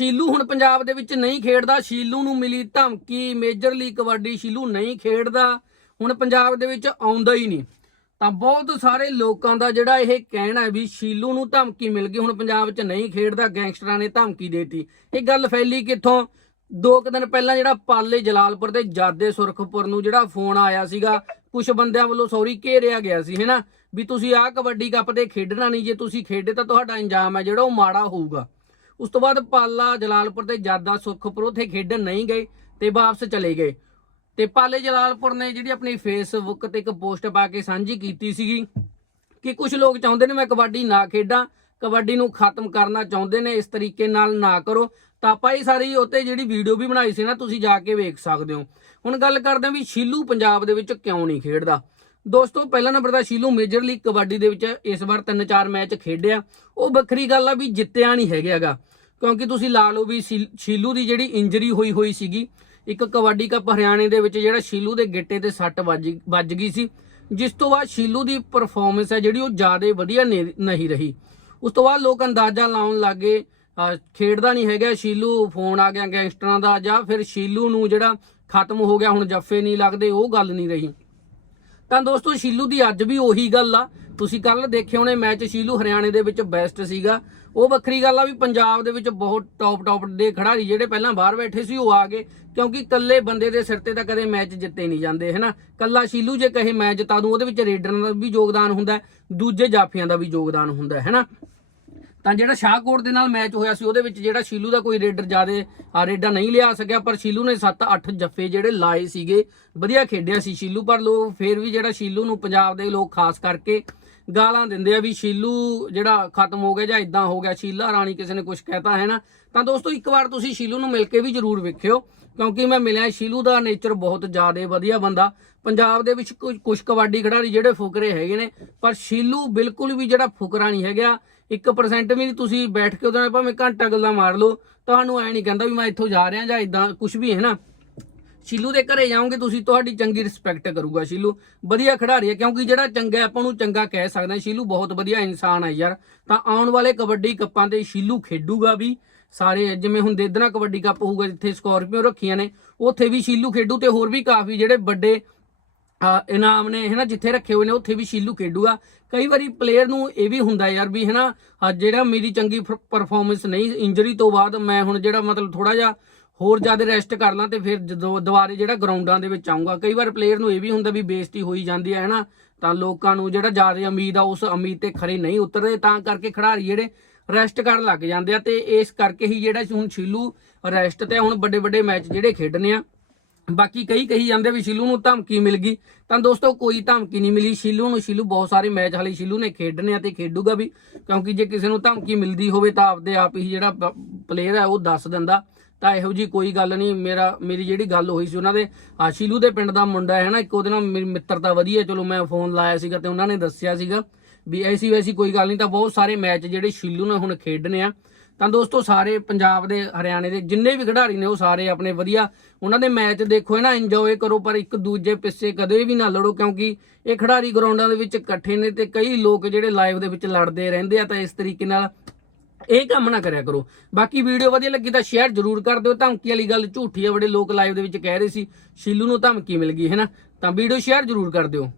ਸ਼ੀਲੂ ਹੁਣ ਪੰਜਾਬ ਦੇ ਵਿੱਚ ਨਹੀਂ ਖੇਡਦਾ। ਸ਼ੀਲੂ ਨੂੰ ਮਿਲੀ ਧਮਕੀ। ਮੇਜਰ ਲੀਗ ਕਬੱਡੀ ਸ਼ੀਲੂ ਨਹੀਂ ਖੇਡਦਾ। ਹੁਣ ਪੰਜਾਬ ਦੇ ਵਿੱਚ ਆਉਂਦਾ ਹੀ ਨਹੀਂ। ਤਾਂ ਬਹੁਤ ਸਾਰੇ ਲੋਕਾਂ ਦਾ ਜਿਹੜਾ ਇਹ ਕਹਿਣਾ ਵੀ ਸ਼ੀਲੂ ਨੂੰ ਧਮਕੀ ਮਿਲ ਗਈ। ਹੁਣ ਪੰਜਾਬ 'ਚ ਨਹੀਂ ਖੇਡਦਾ। ਗੈਂਗਸਟਰਾਂ ਨੇ ਧਮਕੀ ਦੇਤੀ। ਇਹ ਗੱਲ ਫੈਲੀ ਕਿੱਥੋਂ? ਦੋ ਕੁ ਦਿਨ ਪਹਿਲਾਂ ਜਿਹੜਾ ਪਾਲੇ ਜਲਾਲਪੁਰ ਦੇ ਜਾਦੇ ਸੁਰਖਪੁਰ ਨੂੰ ਜਿਹੜਾ ਫੋਨ ਆਇਆ ਸੀਗਾ ਕੁਝ ਬੰਦਿਆਂ ਵੱਲੋਂ ਸੌਰੀ ਘੇਰਿਆ ਗਿਆ ਸੀ, ਹੈਨਾ? ਵੀ ਤੁਸੀਂ ਆਹ ਕਬੱਡੀ ਕੱਪ ਤੇ ਖੇਡਣਾ ਨਹੀਂ। ਜੇ ਤੁਸੀਂ ਖੇਡੇ ਤਾਂ ਤੁਹਾਡਾ ਇੰਜਾਮ ਹੈ ਜਿਹੜਾ ਉਹ ਮਾੜਾ ਹੋਊਗਾ। ਉਸ ਤੋਂ ਬਾਅਦ ਪਾਲਾ ਜਲਾਲਪੁਰ ਤੇ ਜਾਦਾ ਸੁਰਖਪੁਰ ਉੱਥੇ ਖੇਡਣ ਨਹੀਂ ਗਏ ਤੇ ਵਾਪਸ ਚਲੇ ਗਏ। ਤੇ ਪਾਲੇ ਜਲਾਲਪੁਰ ਨੇ ਜਿਹੜੀ ਆਪਣੀ ਫੇਸਬੁੱਕ ਤੇ ਇੱਕ ਪੋਸਟ ਪਾ ਕੇ ਸਾਂਝੀ ਕੀਤੀ ਸੀਗੀ ਕਿ ਕੁਝ ਲੋਕ ਚਾਹੁੰਦੇ ਨੇ ਮੈਂ ਕਬੱਡੀ ਨਾ ਖੇਡਾਂ, ਕਬੱਡੀ ਨੂੰ ਖਤਮ ਕਰਨਾ ਚਾਹੁੰਦੇ ਨੇ, ਇਸ ਤਰੀਕੇ ਨਾਲ ਨਾ ਕਰੋ। ਤਾਂ ਆਪਾਂ ਇਹ ਸਾਰੀ ਉੱਤੇ ਜਿਹੜੀ ਵੀਡੀਓ ਵੀ ਬਣਾਈ ਸੀ ਨਾ, ਤੁਸੀਂ ਜਾ ਕੇ ਵੇਖ ਸਕਦੇ ਹੋ। ਹੁਣ ਗੱਲ ਕਰਦੇ ਹਾਂ ਵੀ ਸ਼ੀਲੂ ਪੰਜਾਬ ਦੇ ਵਿੱਚ ਕਿਉਂ ਨਹੀਂ ਖੇਡਦਾ? ਦੋਸਤੋ, ਪਹਿਲਾ ਨੰਬਰ ਦਾ ਸ਼ੀਲੂ ਮੇਜਰ ਲੀਗ ਕਬੱਡੀ ਦੇ ਵਿੱਚ ਇਸ ਵਾਰ ਤਿੰਨ ਚਾਰ ਮੈਚ ਖੇਡਿਆ। ਉਹ ਵੱਖਰੀ ਗੱਲ ਆ ਵੀ ਜਿੱਤਿਆ ਨਹੀਂ ਹੈਗਾਗਾ। ਕਿਉਂਕਿ ਤੁਸੀਂ ਲਾ ਲਓ ਵੀ ਸ਼ੀ- ਸ਼ੀਲੂ ਦੀ ਜਿਹੜੀ ਇੰਜਰੀ ਹੋਈ ਹੋਈ ਸੀਗੀ, ਇੱਕ ਕਬੱਡੀ ਕੱਪ ਹਰਿਆਣੇ ਦੇ ਵਿੱਚ ਜਿਹੜਾ ਸ਼ੀਲੂ ਦੇ ਗਿੱਟੇ ਤੇ ਸੱਟ ਵੱਜ ਵੱਜ ਗਈ ਸੀ। ਜਿਸ ਤੋਂ ਬਾਅਦ ਸ਼ੀਲੂ ਦੀ ਪਰਫਾਰਮੈਂਸ ਹੈ ਜਿਹੜੀ ਉਹ ਜ਼ਿਆਦਾ ਵਧੀਆ ਨਹੀਂ ਨਹੀਂ ਰਹੀ। ਉਸ ਤੋਂ ਬਾਅਦ ਲੋਕ ਅੰਦਾਜ਼ਾ ਲਾਉਣ ਲੱਗੇ, ਅਹ, ਖੇਡਦਾ ਨਹੀਂ ਹੈਗਾ ਸ਼ੀਲੂ ਫੋਨ ਆ ਗਿਆ ਗੈਂਗਸਟਰਾਂ ਦਾ ਜਾਂ ਫਿਰ ਸ਼ੀਲੂ ਨੂੰ ਜਿਹੜਾ ਖਤਮ ਹੋ ਗਿਆ, ਹੁਣ ਜੱਫੇ ਨਹੀਂ ਲੱਗਦੇ, ਉਹ ਗੱਲ ਨਹੀਂ ਰਹੀ। ਤਾਂ ਦੋਸਤੋ ਸ਼ੀਲੂ ਦੀ ਅੱਜ ਵੀ ਉਹੀ ਗੱਲ ਆ। ਤੁਸੀਂ ਕੱਲ ਦੇਖੇ ਹੋਣੇ ਮੈਚ ਸ਼ੀਲੂ ਹਰਿਆਣੇ ਦੇ ਵਿੱਚ ਬੈਸਟ ਸੀਗਾ। ਉਹ ਵੱਖਰੀ ਗੱਲ ਆ ਵੀ ਪੰਜਾਬ ਦੇ ਵਿੱਚ ਬਹੁਤ ਟੌਪ ਟੌਪ ਦੇ ਖਿਡਾਰੀ ਜਿਹੜੇ ਪਹਿਲਾਂ ਬਾਹਰ ਬੈਠੇ ਸੀ, ਉਹ ਆ ਗਏ। ਕਿਉਂਕਿ ਇਕੱਲੇ ਬੰਦੇ ਦੇ ਸਿਰ ਤੇ ਤਾਂ ਕਦੇ ਮੈਚ ਜਿੱਤੇ ਨਹੀਂ ਜਾਂਦੇ, ਹੈਨਾ? ਕੱਲਾ ਸ਼ੀਲੂ ਜੇ ਕਹੇ ਮੈਚ ਜਿਤਾ ਦੂੰ, ਉਹਦੇ ਵਿੱਚ ਰੇਡਰਾਂ ਦਾ ਵੀ ਯੋਗਦਾਨ ਹੁੰਦਾ ਦੂਜੇ ਜਾਫੀਆਂ ਦਾ ਵੀ ਯੋਗਦਾਨ ਹੁੰਦਾ ਹੈ, ਹੈਨਾ? ਤਾਂ ਜਿਹੜਾ ਸ਼ਾਹਕੋਟ ਦੇ ਨਾਲ ਮੈਚ ਹੋਇਆ ਸੀ, ਉਹਦੇ ਵਿੱਚ ਜਿਹੜਾ ਸ਼ੀਲੂ ਦਾ ਕੋਈ ਰੇਡਰ ਜ਼ਿਆਦਾ ਰੇਡਾ ਨਹੀਂ ਲਿਆ ਸਕਿਆ, ਪਰ ਸ਼ੀਲੂ ਨੇ 7-8 ਜੱਫੇ ਜਿਹੜੇ ਲਾਏ ਸੀਗੇ, ਵਧੀਆ ਖੇਡਿਆ ਸੀ ਸ਼ੀਲੂ, ਪਰ ਲੋਕ ਫੇਰ ਵੀ ਜਿਹੜਾ ਸ਼ੀਲੂ ਨੂੰ ਪੰਜਾਬ ਦੇ ਲੋਕ ਖਾਸ ਕਰਕੇ ਗਾਲਾਂ ਦਿੰਦੇ ਆ ਵੀ ਸ਼ੀਲੂ ਜਿਹੜਾ ਖਤਮ ਹੋ ਗਿਆ ਜਾਂ ਇਦਾਂ ਹੋ ਗਿਆ, ਸ਼ੀਲਾ ਰਾਣੀ ਕਿਸੇ ਨੇ ਕੁਝ ਕਹਿਤਾ, ਹੈ ਨਾ? ਤਾਂ ਦੋਸਤੋ, ਇੱਕ ਵਾਰ ਤੁਸੀਂ ਸ਼ੀਲੂ ਨੂੰ ਮਿਲ ਕੇ ਵੀ ਜ਼ਰੂਰ ਵੇਖਿਓ, ਕਿਉਂਕਿ ਮੈਂ ਮਿਲਿਆ ਸ਼ੀਲੂ ਦਾ ਨੇਚਰ ਬਹੁਤ ਜ਼ਿਆਦਾ ਵਧੀਆ ਬੰਦਾ। ਪੰਜਾਬ ਦੇ ਵਿੱਚ ਕੁਝ ਕੁਝ ਕਬੱਡੀ ਖਿਡਾਰੀ ਜਿਹੜੇ ਫੁਕਰੇ ਹੈਗੇ ਨੇ, ਪਰ ਸ਼ੀਲੂ ਬਿਲਕੁਲ ਵੀ ਜਿਹੜਾ ਫੁਕਰਾ ਨਹੀਂ ਹੈਗਾ। 1% ਵੀ ਤੁਸੀਂ ਬੈਠ ਕੇ ਉਹਦੇ ਨਾਲ ਭਾਵੇਂ ਘੰਟਾ ਗੱਲਾਂ ਮਾਰ ਲਓ, ਤੁਹਾਨੂੰ ਐ ਨਹੀਂ ਕਹਿੰਦਾ ਵੀ ਮੈਂ ਇੱਥੋਂ ਜਾ ਰਿਹਾ ਜਾਂ ਇਦਾਂ ਕੁਝ ਵੀ, ਹੈ ਨਾ? ਸ਼ੀਲੂ ਦੇ ਘਰੇ ਜਾਓਗੇ, ਤੁਸੀਂ ਤੁਹਾਡੀ ਚੰਗੀ ਰਿਸਪੈਕਟ ਕਰੂਗਾ ਸ਼ੀਲੂ। ਵਧੀਆ ਖਿਡਾਰੀ ਹੈ, ਕਿਉਂਕਿ ਜਿਹੜਾ ਚੰਗਾ ਆਪਾਂ ਨੂੰ ਚੰਗਾ ਕਹਿ ਸਕਦੇ ਹਾਂ। ਸ਼ੀਲੂ ਬਹੁਤ ਵਧੀਆ ਇਨਸਾਨ ਹੈ ਯਾਰ। ਤਾਂ ਆਉਣ ਵਾਲੇ ਕਬੱਡੀ ਕੱਪਾਂ ਤੇ ਸ਼ੀਲੂ ਖੇਡੂਗਾ ਵੀ। ਸਾਰੇ ਜਿਵੇਂ ਹੁਣ ਦੇਦਨਾ ਕਬੱਡੀ ਕੱਪ ਹੋਊਗਾ, ਜਿੱਥੇ ਸਕੋਰਪੀਓ ਰੱਖੀਆਂ ਨੇ, ਉੱਥੇ ਵੀ ਸ਼ੀਲੂ ਖੇਡੂ ਤੇ ਹੋਰ ਵੀ ਕਾਫੀ ਜਿਹੜੇ ਵੱਡੇ ਇਨਾਮ ਨੇ, ਹੈਨਾ, ਜਿੱਥੇ ਰੱਖੇ ਹੋਏ ਨੇ, ਉੱਥੇ ਵੀ ਸ਼ੀਲੂ ਖੇਡੂਗਾ। ਕਈ ਵਾਰੀ ਪਲੇਅਰ ਨੂੰ ਇਹ ਵੀ ਹੁੰਦਾ ਯਾਰ ਵੀ, ਹੈਨਾ ਆ ਜਿਹੜਾ ਮੇਰੀ ਚੰਗੀ ਪਰਫਾਰਮੈਂਸ ਨਹੀਂ ਇੰਜਰੀ ਤੋਂ ਬਾਅਦ ਮੈਂ ਹੁਣ ਜਿਹੜਾ ਮਤਲਬ ਥੋੜਾ ਜਿਹਾ ਹੋਰ ਜ਼ਿਆਦਾ ਰੈਸਟ ਕਰ ਲਾਂ ਤੇ ਫਿਰ ਜਦੋਂ ਦੁਬਾਰੇ ਜਿਹੜਾ ਗਰਾਊਂਡਾਂ ਦੇ ਵਿੱਚ ਆਉਂਗਾ ਕਈ ਵਾਰ ਪਲੇਅਰ ਨੂੰ ਇਹ ਵੀ ਹੁੰਦਾ ਵੀ ਬੇਇੱਜ਼ਤੀ ਹੋਈ ਜਾਂਦੀ ਹੈ, ਹੈਨਾ? ਤਾਂ ਲੋਕਾਂ ਨੂੰ ਜਿਹੜਾ ਜ਼ਿਆਦਾ ਉਮੀਦ ਆ, ਉਸ ਉਮੀਦ ਤੇ ਖਰੇ ਨਹੀਂ ਉਤਰਦੇ, ਤਾਂ ਕਰਕੇ ਖਿਡਾਰੀ ਜਿਹੜੇ ਰੈਸਟ ਕਰਨ ਲੱਗ ਜਾਂਦੇ ਆ ਤੇ ਇਸ ਕਰਕੇ ਹੀ ਜਿਹੜਾ ਹੁਣ ਸ਼ੀਲੂ ਰੈਸਟ ਤੇ ਹੁਣ ਵੱਡੇ ਵੱਡੇ ਮੈਚ ਜਿਹੜੇ ਖੇਡਣੇ ਆ। ਬਾਕੀ ਕਈ ਕਹੀ ਜਾਂਦੇ ਵੀ ਸ਼ੀਲੂ ਨੂੰ ਧਮਕੀ ਮਿਲ ਗਈ। ਤਾਂ ਦੋਸਤੋ, ਕੋਈ ਧਮਕੀ ਨਹੀਂ ਮਿਲੀ। ਸ਼ੀਲੂ ਨੂੰ, ਸ਼ੀਲੂ ਬਹੁਤ ਸਾਰੇ ਮੈਚ ਹਾਲੇ ਸ਼ੀਲੂ ਨੇ ਖੇਡਣੇ ਆ ਤੇ ਖੇਡੂਗਾ ਵੀ। ਕਿਉਂਕਿ ਜੇ ਕਿਸੇ ਨੂੰ ਧਮਕੀ ਮਿਲਦੀ ਹੋਵੇ ਤਾਂ ਆਪਦੇ ਆਪ ਹੀ ਜਿਹੜਾ ਪਲੇਅਰ ਹੈ ਉਹ ਦੱਸ ਦਿੰਦਾ। ਤਾਂ ਇਹੋ ਜੀ ਕੋਈ ਗੱਲ ਨਹੀਂ, ਮੇਰਾ, ਮੇਰੀ ਜਿਹੜੀ ਗੱਲ ਹੋਈ ਸੀ ਉਹਨਾਂ ਦੇ ਆ ਸ਼ੀਲੂ ਦੇ ਪਿੰਡ ਦਾ ਮੁੰਡਾ ਹੈ ਨਾ, ਇੱਕ ਉਹਦੇ ਨਾਲ ਮੇਰੀ ਮਿੱਤਰਤਾ ਵਧੀਆ ਚਲੋ ਮੈਂ ਫੋਨ ਲਾਇਆ ਸੀਗਾ ਤੇ ਉਹਨਾਂ ਨੇ ਦੱਸਿਆ ਸੀਗਾ ਵੀ ਐਸੀ ਵੈਸੀ ਕੋਈ ਗੱਲ ਨਹੀਂ, ਤਾਂ ਬਹੁਤ ਸਾਰੇ ਮੈਚ ਜਿਹੜੇ ਸ਼ੀਲੂ ਨੇ ਹੁਣ ਖੇਡਣੇ ਆ। ਤਾਂ ਦੋਸਤੋ, ਸਾਰੇ ਪੰਜਾਬ ਦੇ, ਹਰਿਆਣੇ ਦੇ ਜਿੰਨੇ ਵੀ ਖਿਡਾਰੀ ਨੇ ਉਹ ਸਾਰੇ ਆਪਣੇ ਵਧੀਆ, ਉਹਨਾਂ ਦੇ ਮੈਚ ਦੇਖੋ ਹੈ ਨਾ ਇੰਜੋਏ ਕਰੋ, ਪਰ ਇੱਕ ਦੂਜੇ ਪਿੱਛੇ ਕਦੇ ਵੀ ਨਾ ਲੜੋ, ਕਿਉਂਕਿ ਇਹ ਖਿਡਾਰੀ ਗਰਾਊਂਡਾਂ ਦੇ ਵਿੱਚ ਇਕੱਠੇ ਨੇ ਤੇ ਕਈ ਲੋਕ ਜਿਹੜੇ ਲਾਈਵ ਦੇ ਵਿੱਚ ਲੜਦੇ ਰਹਿੰਦੇ ਆ, ਤਾਂ ਇਸ ਤਰੀਕੇ ਨਾਲ ਇਹ ਕੰਮ ਨਾ ਕਰਿਆ ਕਰੋ। ਬਾਕੀ ਵੀਡੀਓ ਵਧੀਆ ਲੱਗੀ ਤਾਂ ਸ਼ੇਅਰ ਜ਼ਰੂਰ ਕਰ ਦਿਓ। ਧਮਕੀ ਵਾਲੀ ਗੱਲ ਝੂਠੀ ਆ, ਬੜੇ ਲੋਕ ਲਾਈਵ ਦੇ ਵਿੱਚ ਕਹਿ ਰਹੇ ਸੀ। ਸ਼ੀਲੂ ਨੂੰ ਧਮਕੀ ਮਿਲ ਗਈ, ਹੈ ਨਾ? ਤਾਂ ਵੀਡੀਓ ਸ਼ੇਅਰ ਜ਼ਰੂਰ ਕਰ ਦਿਓ।